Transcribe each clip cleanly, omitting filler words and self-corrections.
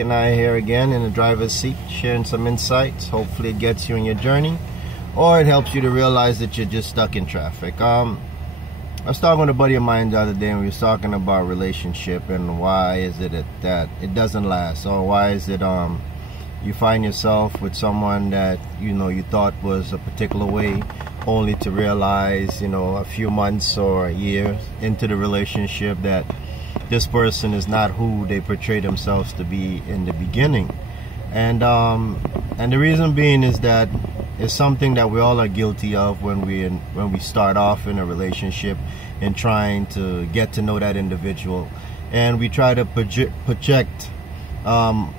and I here again in the driver's seat, sharing some insights. Hopefully it gets you in your journey, or it helps you to realize that you're just stuck in traffic. I was talking with a buddy of mine the other day, and we was talking about relationship and why is it that it doesn't last, or why is it you find yourself with someone that you thought was a particular way, only to realize a few months or a year into the relationship that this person is not who they portray themselves to be in the beginning. And the reason being is that it's something that we all are guilty of when we start off in a relationship and trying to get to know that individual, and we try to project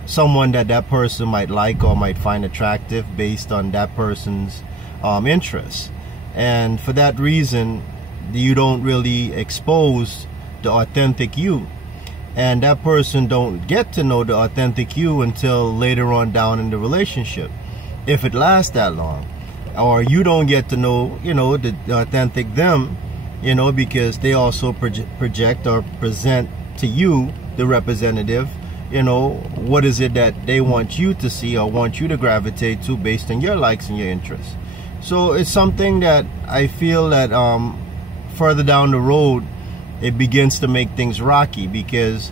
someone that person might like or might find attractive based on that person's interests. And for that reason, you don't really expose the authentic you, and that person don't get to know the authentic you until later on down in the relationship, if it lasts that long. Or you don't get to know the authentic them, because they also project or present to you, the representative, what is it that they want you to see or want you to gravitate to based on your likes and your interests. So it's something that I feel that further down the road it begins to make things rocky, because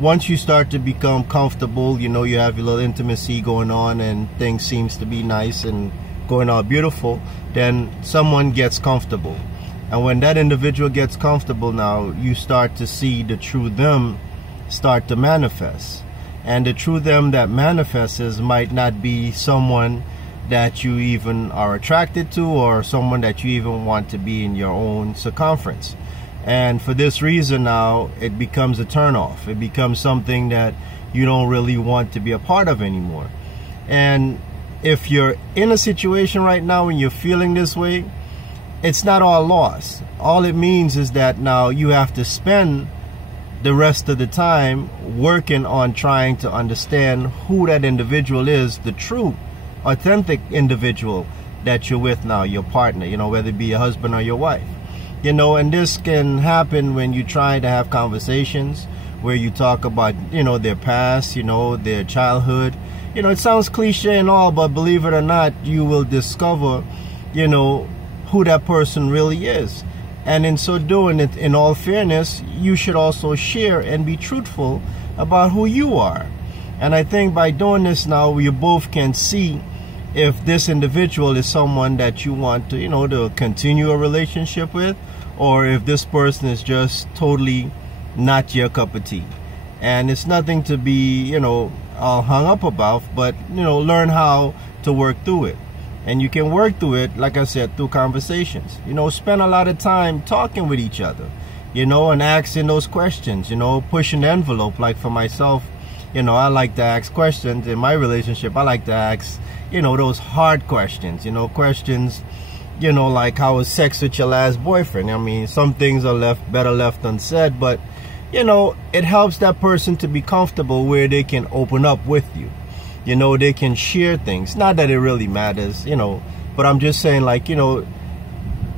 once you start to become comfortable, you have your little intimacy going on and things seems to be nice and going all beautiful, then someone gets comfortable. And when that individual gets comfortable, now you start to see the true them start to manifest. And the true them that manifests might not be someone that you even are attracted to, or someone that you even want to be in your own circumference. And for this reason, now it becomes a turnoff. It becomes something that you don't really want to be a part of anymore. And if you're in a situation right now and you're feeling this way, it's not all lost. All it means is that now you have to spend the rest of the time working on trying to understand who that individual is, the true, authentic individual that you're with now, your partner, whether it be your husband or your wife. And this can happen when you try to have conversations where you talk about, their past, their childhood. It sounds cliche and all, but believe it or not, you will discover, who that person really is. And in so doing, it, in all fairness, you should also share and be truthful about who you are. And I think by doing this now, you both can see if this individual is someone that you want to, to continue a relationship with, or if this person is just totally not your cup of tea. And it's nothing to be, all hung up about, but, learn how to work through it. And you can work through it, like I said, through conversations. Spend a lot of time talking with each other, and asking those questions, pushing the envelope. Like for myself, I like to ask questions in my relationship. I like to ask, those hard questions, questions, like how was sex with your last boyfriend? I mean, some things are better left unsaid, but, it helps that person to be comfortable where they can open up with you. They can share things. Not that it really matters, but I'm just saying, like,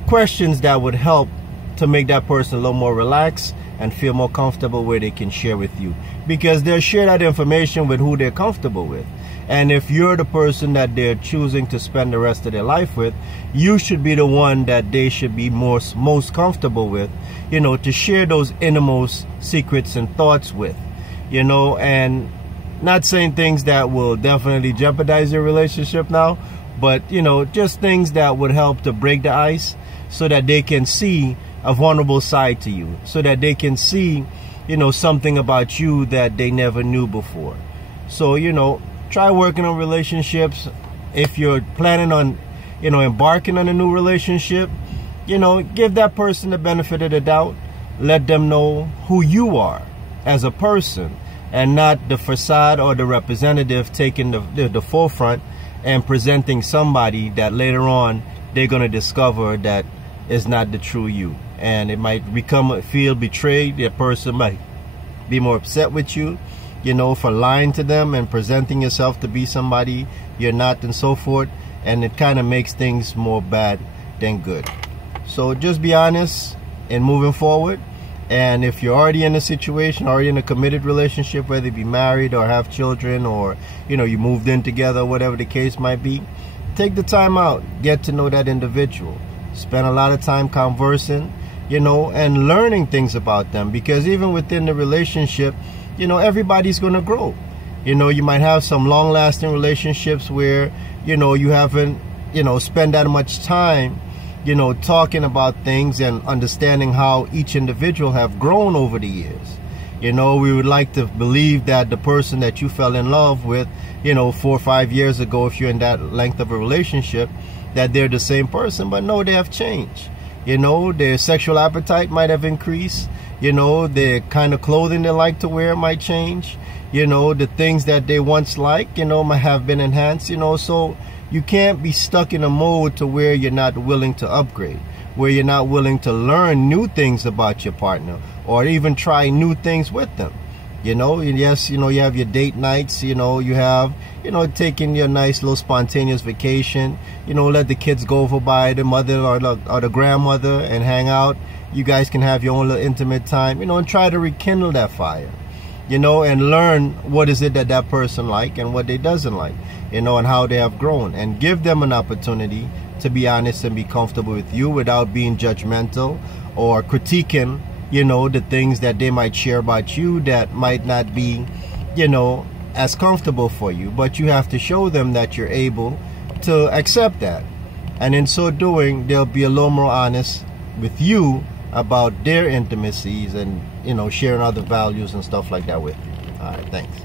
questions that would help to make that person a little more relaxed and feel more comfortable where they can share with you, because they'll share that information with who they're comfortable with. And if you're the person that they're choosing to spend the rest of their life with, you should be the one that they should be most comfortable with, to share those innermost secrets and thoughts with, and not saying things that will definitely jeopardize your relationship now, but, just things that would help to break the ice so that they can see a vulnerable side to you, so that they can see, something about you that they never knew before. So, try working on relationships. If you're planning on, embarking on a new relationship, give that person the benefit of the doubt. Let them know who you are as a person, and not the facade or the representative taking the forefront and presenting somebody that later on they're going to discover that is not the true you. And it might feel betrayed. The person might be more upset with you, for lying to them and presenting yourself to be somebody you're not, and so forth. And it kind of makes things more bad than good. So just be honest in moving forward, And if you're already in a situation, already in a committed relationship, whether you be married or have children, or you know, you moved in together, whatever the case might be, take the time out, get to know that individual, spend a lot of time conversing, you know, and learning things about them. Because even within the relationship, you know, everybody's going to grow. You know, you might have some long-lasting relationships where, you know, you haven't, you know, spend that much time, you know, talking about things and understanding how each individual have grown over the years. You know, we would like to believe that the person that you fell in love with, you know, 4 or 5 years ago, if you're in that length of a relationship, that they're the same person. But no, they have changed. You know, their sexual appetite might have increased. You know, the kind of clothing they like to wear might change. You know, the things that they once liked, you know, might have been enhanced. You know, so you can't be stuck in a mode to where you're not willing to upgrade, where you're not willing to learn new things about your partner, or even try new things with them. You know, and yes, you know, you have your date nights, you know, you have, you know, taking your nice little spontaneous vacation, you know, let the kids go over by the mother or the grandmother and hang out. You guys can have your own little intimate time, you know, and try to rekindle that fire, you know, and learn what is it that that person like and what they doesn't like, you know, and how they have grown, and give them an opportunity to be honest and be comfortable with you without being judgmental or critiquing, you know, the things that they might share about you that might not be, you know, as comfortable for you. But you have to show them that you're able to accept that. And in so doing, they'll be a little more honest with you about their intimacies and, you know, sharing other values and stuff like that with you. All right, thanks.